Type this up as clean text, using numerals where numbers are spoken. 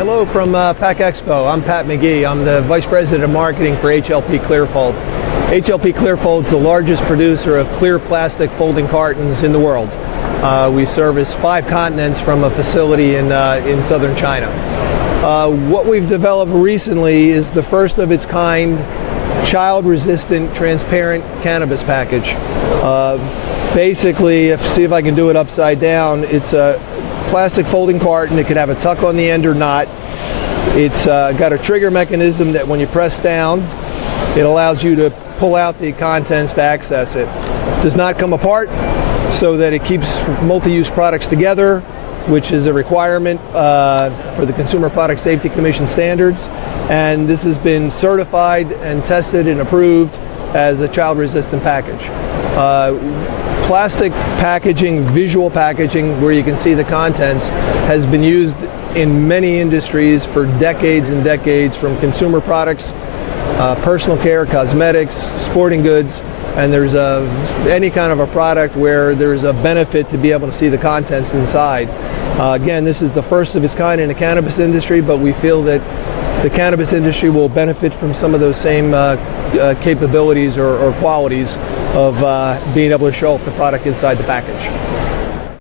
Hello from PAC Expo. I'm Pat McGee. I'm the Vice President of Marketing for HLP Klearfold. HLP Klearfold is the largest producer of clear plastic folding cartons in the world. We service 5 continents from a facility in southern China. What we've developed recently is the first of its kind child-resistant transparent cannabis package. Basically, see if I can do it upside down, it's a plastic folding carton. It can have a tuck on the end or not. It's got a trigger mechanism that when you press down, it allows you to pull out the contents to access it. It does not come apart, so that it keeps multi-use products together, which is a requirement for the Consumer Product Safety Commission standards. And this has been certified and tested and approved as a child-resistant package. Plastic packaging, visual packaging, where you can see the contents, has been used in many industries for decades and decades, from consumer products, personal care, cosmetics, sporting goods, and there's any kind of a product where there's a benefit to be able to see the contents inside. Again, this is the first of its kind in the cannabis industry, but we feel that the cannabis industry will benefit from some of those same capabilities or qualities of being able to show off the product inside the package.